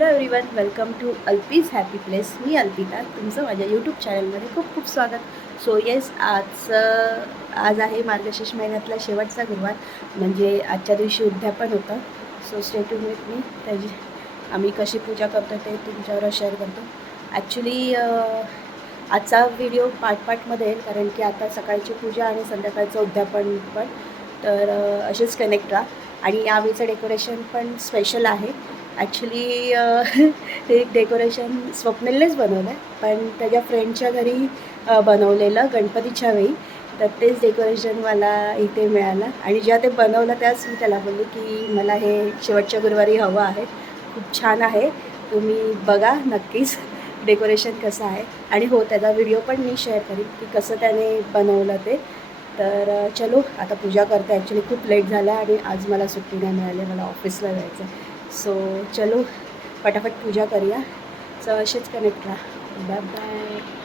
Hello everyone, welcome to Alpi's happy place. मी अल्पिता, तुमचं माझ्या यूट्यूब चॅनलमध्ये खूप खूप स्वागत. सो येस, आज आहे मार्गशीर्ष महिन्यातला शेवटचा गुरुवार, म्हणजे आजच्या दिवशी उद्यापन होतं. So stay tune with me. त्याची आम्ही कशी पूजा करतो ते तुमच्यावर शेअर करतो. ॲक्च्युली आजचा व्हिडिओ पार्टमध्ये येईल, कारण की आता सकाळची पूजा आणि संध्याकाळचं उद्यापन पण, तर असेच कनेक्ट राहा. आणि यावेळीचं डेकोरेशन पण स्पेशल आहे. ॲक्च्युली ते डेकोरेशन स्वप्नीलनेच बनवलं आहे, पण त्याच्या फ्रेंडच्या घरी बनवलेलं गणपतीच्या वेळी. तर तेच डेकोरेशन मला इथे मिळालं आणि जेव्हा ते बनवलं त्याच मी त्याला बोलले की मला हे शेवटच्या गुरुवारी हवं आहे. खूप छान आहे, तुम्ही बघा नक्कीच डेकोरेशन कसं आहे. आणि हो, त्याचा व्हिडिओ पण मी शेअर करीन की कसं त्याने बनवलं ते. तर चलो आता पूजा करते. ॲक्च्युली खूप लेट झाला आणि आज मला सुट्टी नाही मिळाली, मला ऑफिसला जायचं आहे. सो चलो फटाफट पूजा करूया. सो असेच कनेक्ट राहा. Bye bye.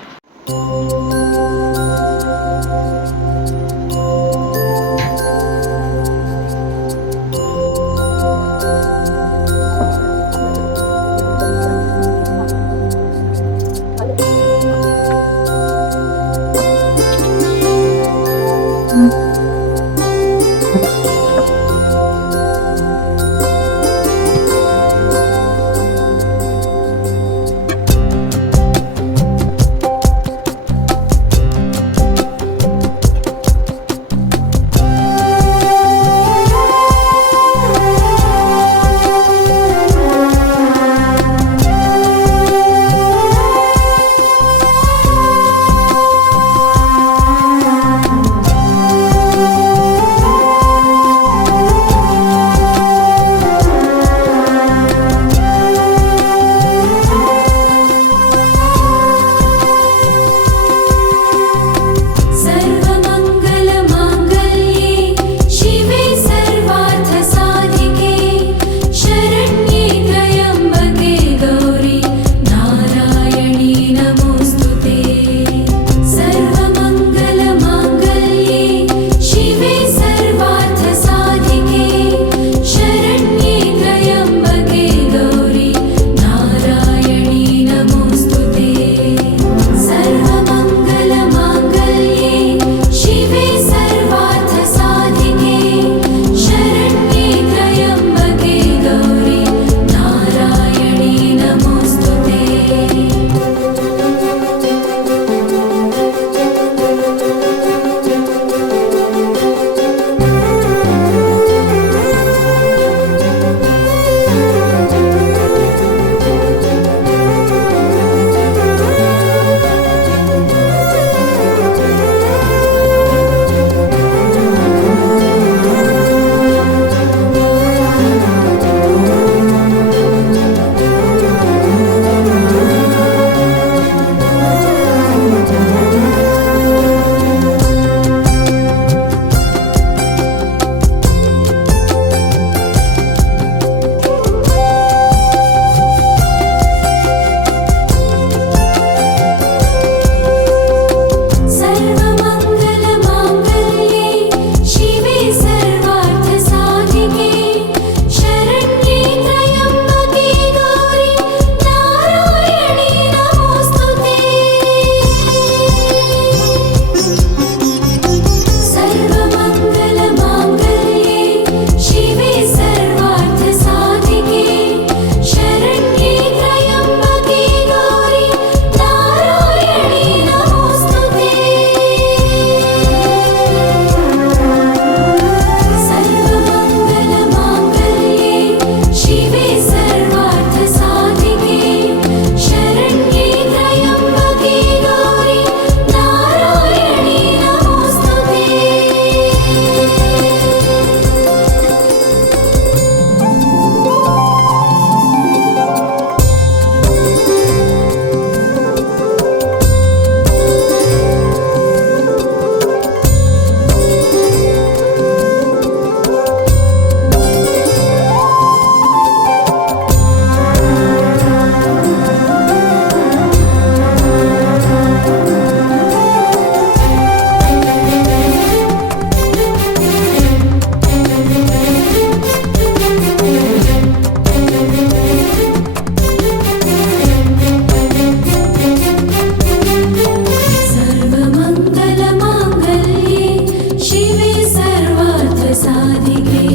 साधिके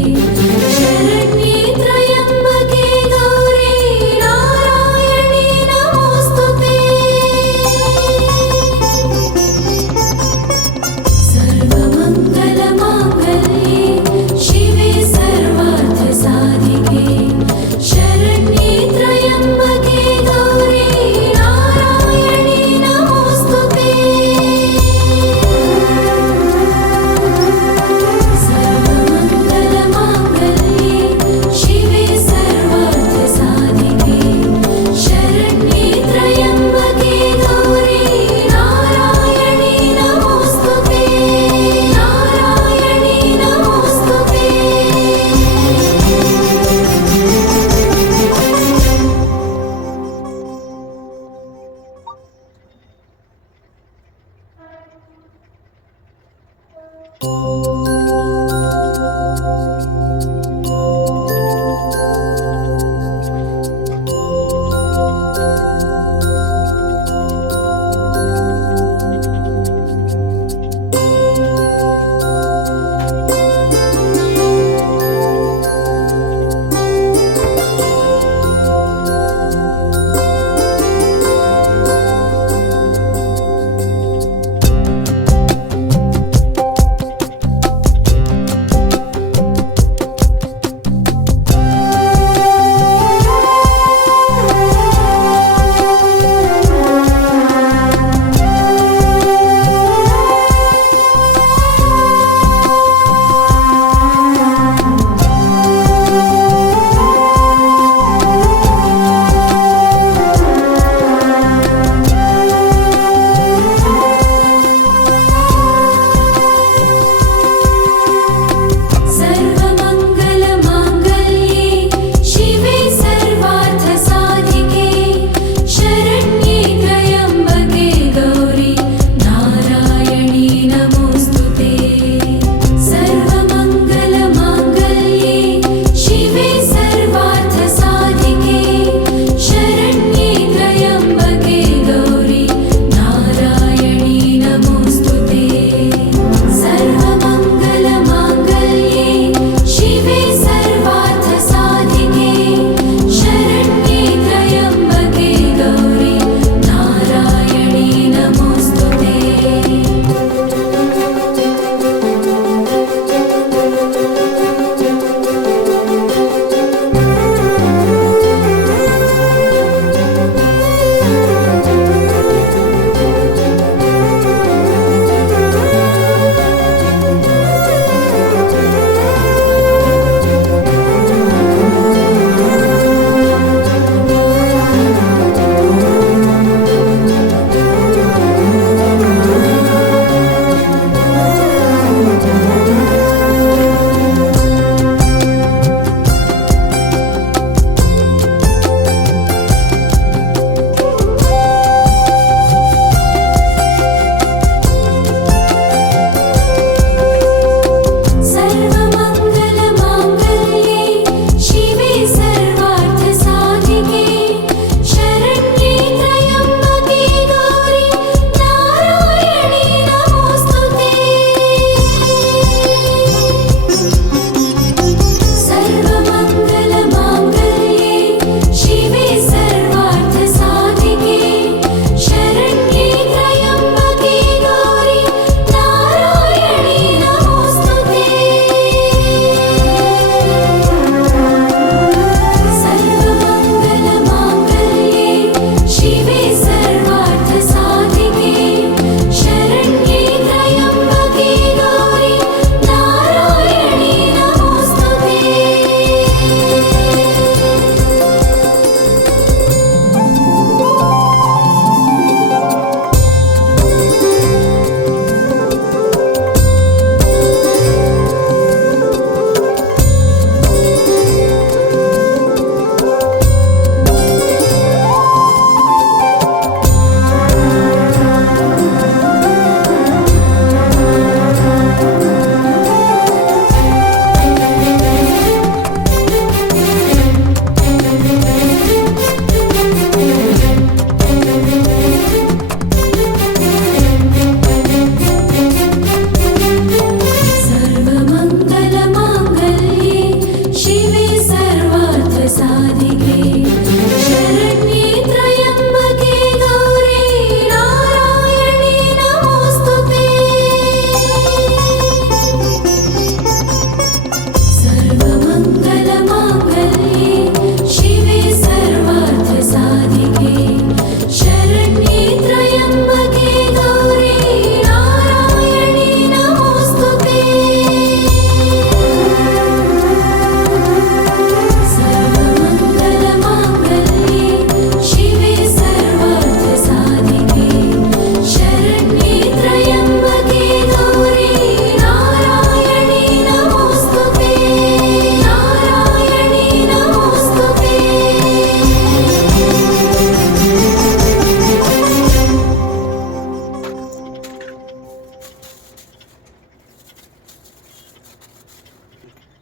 शरण्ये त्र्यम्बके गौरी नारायणी नमोऽस्तुते सर्वमङ्गलमाङ्गल्ये शिवे सर्वार्थसाधिके शरण्ये त्र्यम्बके गौरी नारायणी नमोऽस्तुते सर्वमङ्गलमाङ्गल्ये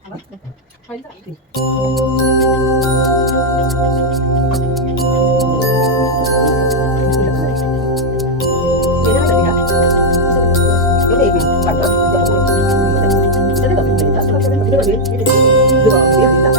Cái này